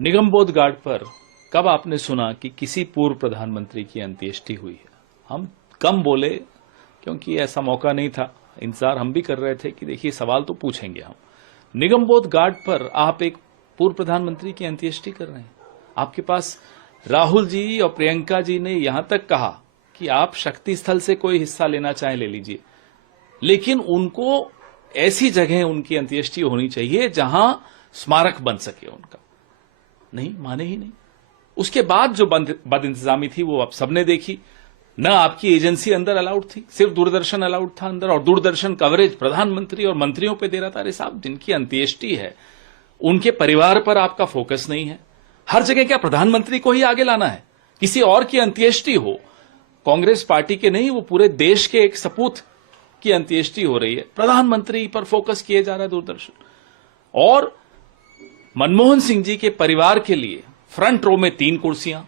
निगमबोध घाट पर कब आपने सुना कि किसी पूर्व प्रधानमंत्री की अंत्येष्टि हुई है? हम कम बोले क्योंकि ऐसा मौका नहीं था। इंतजार हम भी कर रहे थे कि देखिए सवाल तो पूछेंगे हम। निगमबोध घाट पर आप एक पूर्व प्रधानमंत्री की अंत्येष्टि कर रहे हैं। आपके पास राहुल जी और प्रियंका जी ने यहां तक कहा कि आप शक्ति स्थल से कोई हिस्सा लेना चाहें ले लीजिए, लेकिन उनको ऐसी जगह उनकी अंत्येष्टि होनी चाहिए जहां स्मारक बन सके उनका। नहीं माने ही नहीं। उसके बाद जो बदइंतजामी थी वो आप सबने देखी। न आपकी एजेंसी अंदर अलाउड थी, सिर्फ दूरदर्शन अलाउड था अंदर, और दूरदर्शन कवरेज प्रधानमंत्री और मंत्रियों पे दे रहा था। अरे साहब, जिनकी अंत्येष्टि है उनके परिवार पर आपका फोकस नहीं है। हर जगह क्या प्रधानमंत्री को ही आगे लाना है? किसी और की अंत्येष्टि हो, कांग्रेस पार्टी के नहीं, वो पूरे देश के एक सपूत की अंत्येष्टि हो रही है, प्रधानमंत्री पर फोकस किए जा रहा है दूरदर्शन। और मनमोहन सिंह जी के परिवार के लिए फ्रंट रो में 3 कुर्सियां,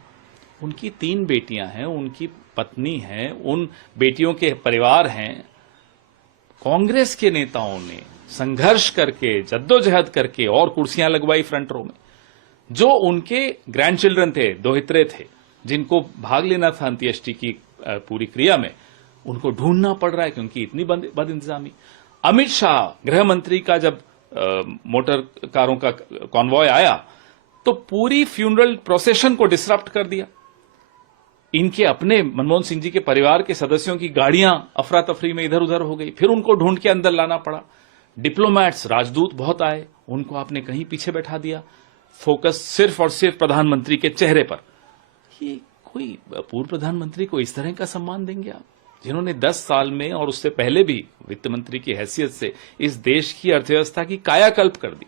उनकी 3 बेटियां हैं, उनकी पत्नी है, उन बेटियों के परिवार हैं। कांग्रेस के नेताओं ने संघर्ष करके, जद्दोजहद करके और कुर्सियां लगवाई फ्रंट रो में। जो उनके ग्रैंडचिल्ड्रन थे, दोहित्रे थे, जिनको भाग लेना था अंत्येष्टि की पूरी क्रिया में, उनको ढूंढना पड़ रहा है क्योंकि इतनी बदइंतजामी। अमित शाह गृह मंत्री का जब मोटर कारों का कॉन्वॉय आया तो पूरी फ्यूनरल प्रोसेशन को डिसरप्ट कर दिया। इनके अपने मनमोहन सिंह जी के परिवार के सदस्यों की गाड़ियां अफरा तफरी में इधर उधर हो गई, फिर उनको ढूंढ के अंदर लाना पड़ा। डिप्लोमैट्स, राजदूत बहुत आए, उनको आपने कहीं पीछे बैठा दिया। फोकस सिर्फ और सिर्फ प्रधानमंत्री के चेहरे पर। ये कोई पूर्व प्रधानमंत्री को इस तरह का सम्मान देंगे आप, जिन्होंने 10 साल में और उससे पहले भी वित्त मंत्री की हैसियत से इस देश की अर्थव्यवस्था की कायाकल्प कर दी?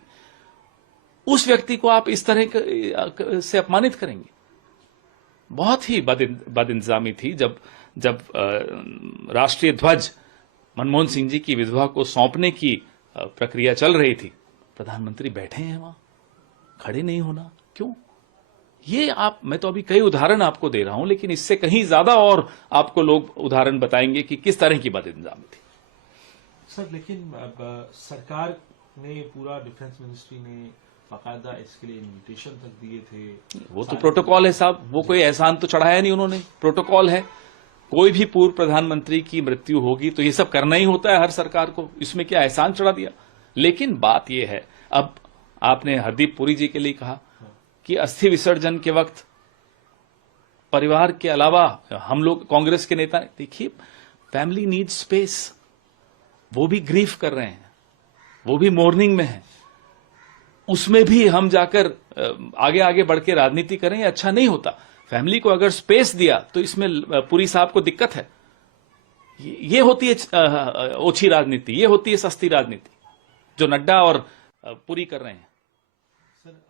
उस व्यक्ति को आप इस तरह से अपमानित करेंगे? बहुत ही बदइंतजामी थी। जब राष्ट्रीय ध्वज मनमोहन सिंह जी की विधवा को सौंपने की प्रक्रिया चल रही थी, प्रधानमंत्री बैठे हैं वहां, खड़े नहीं होना क्यों? ये मैं तो अभी कई उदाहरण आपको दे रहा हूं, लेकिन इससे कहीं ज्यादा और आपको लोग उदाहरण बताएंगे कि किस तरह की बदइंतजामी थी। सर, लेकिन सरकार ने, पूरा डिफेंस मिनिस्ट्री ने बाकायदा इसके लिए इन्विटेशन तक दिए थे। वो तो प्रोटोकॉल है साहब, वो कोई एहसान तो चढ़ाया नहीं उन्होंने, प्रोटोकॉल है। कोई भी पूर्व प्रधानमंत्री की मृत्यु होगी तो ये सब करना ही होता है हर सरकार को, इसमें क्या एहसान चढ़ा दिया? लेकिन बात यह है, अब आपने हरदीप पुरी जी के लिए कहा कि अस्थि विसर्जन के वक्त परिवार के अलावा हम लोग कांग्रेस के नेता, देखिए फैमिली नीड्स स्पेस, वो भी ग्रीफ कर रहे हैं, वो भी मोर्निंग में है, उसमें भी हम जाकर आगे आगे बढ़ के राजनीति करें, अच्छा नहीं होता। फैमिली को अगर स्पेस दिया तो इसमें पुरी साहब को दिक्कत है। ये होती है ओछी राजनीति, ये होती है सस्ती राजनीति जो नड्डा और पुरी कर रहे हैं। सर,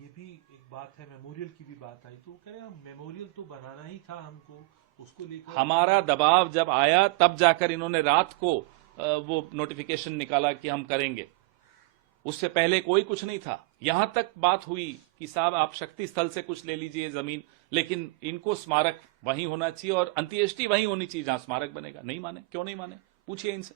ये भी एक बात है, मेमोरियल की भी बात आई तो कह रहे हैं मेमोरियल तो बनाना ही था हमको, उसको लेकर हमारा दबाव जब आया तब जाकर इन्होंने रात को वो नोटिफिकेशन निकाला कि हम करेंगे। उससे पहले कोई कुछ नहीं था। यहां तक बात हुई कि साहब आप शक्ति स्थल से कुछ ले लीजिए जमीन, लेकिन इनको स्मारक वहीं होना चाहिए और अंत्येष्टि वहीं होनी चाहिए जहां स्मारक बनेगा। नहीं माने, क्यों नहीं माने? पूछिए इनसे।